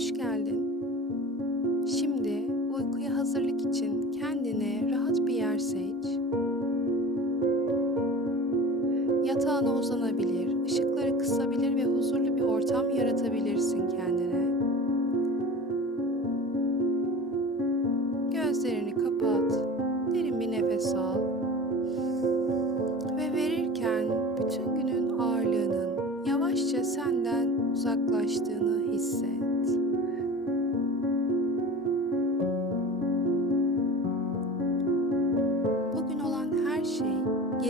hoş geldin. Şimdi uykuya hazırlık için kendine rahat bir yer seç. Yatağına uzanabilir, ışıkları kısabilir ve huzurlu bir ortam yaratabilirsin kendine. Gözlerini kapat, derin bir nefes al ve verirken bütün günün ağırlığının yavaşça senden uzaklaştığını hisset.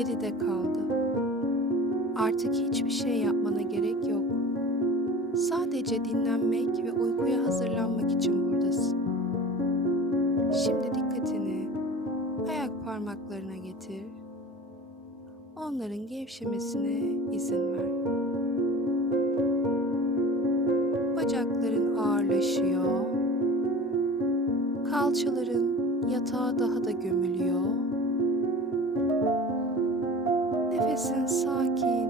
Geride kaldı. Artık hiçbir şey yapmana gerek yok. Sadece dinlenmek ve uykuya hazırlanmak için buradasın. Şimdi dikkatini ayak parmaklarına getir. Onların gevşemesine izin ver. Bacakların ağırlaşıyor. Kalçaların yatağa daha da gömülüyor. Nefesin sakin,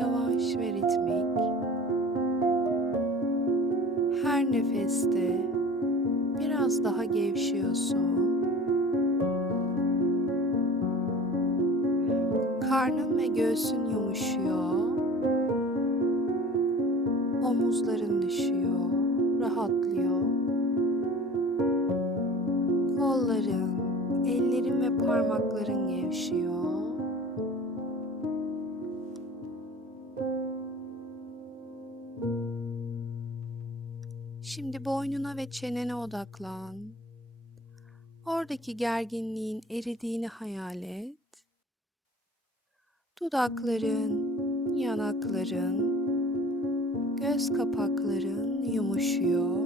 yavaş ve ritmik. Her nefeste biraz daha gevşiyorsun. Karnın ve göğsün yumuşuyor. Omuzların düşüyor, rahatlıyor. Kolların, ellerin ve parmakların gevşiyor. Şimdi boynuna ve çenene odaklan. Oradaki gerginliğin eridiğini hayal et. Dudakların, yanakların, göz kapakların yumuşuyor.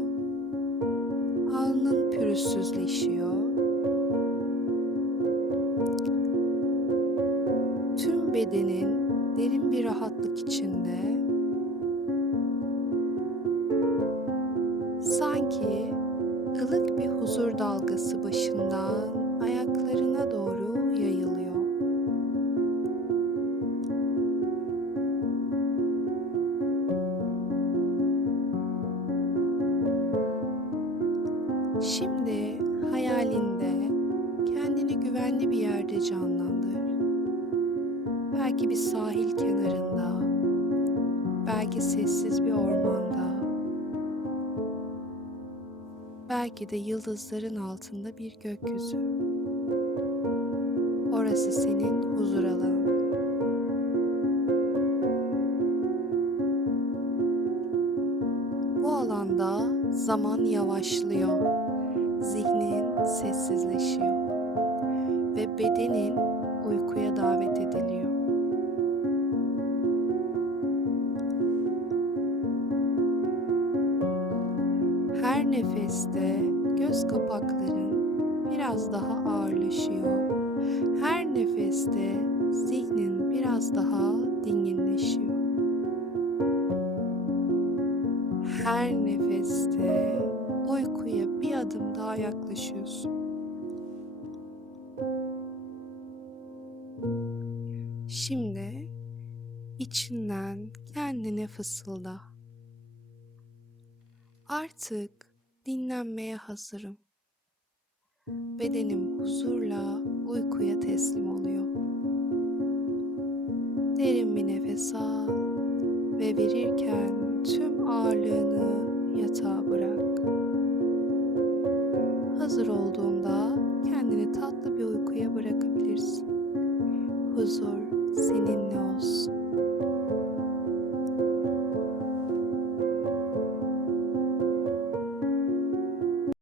Alnın pürüzsüzleşiyor. Tüm bedenin derin bir rahatlık içinde. Sanki ılık bir huzur dalgası başından ayaklarına doğru yayılıyor. Şimdi hayalinde kendini güvenli bir yerde canlandır. Belki bir sahil kenarında, belki sessiz bir ormanda, belki de yıldızların altında bir gökyüzü. Orası senin huzur alanın. Bu alanda zaman yavaşlıyor, zihnin sessizleşiyor ve bedenin Her nefeste göz kapakların biraz daha ağırlaşıyor. Her nefeste zihnin biraz daha dinginleşiyor. Her nefeste uykuya bir adım daha yaklaşıyorsun. Şimdi içinden kendine fısılda. Artık dinlenmeye hazırım. Bedenim huzurla uykuya teslim oluyor. Derin bir nefes al ve verirken tüm ağırlığını yatağa bırak. Hazır olduğunda kendini tatlı bir uykuya bırakabilirsin. Huzur olsun.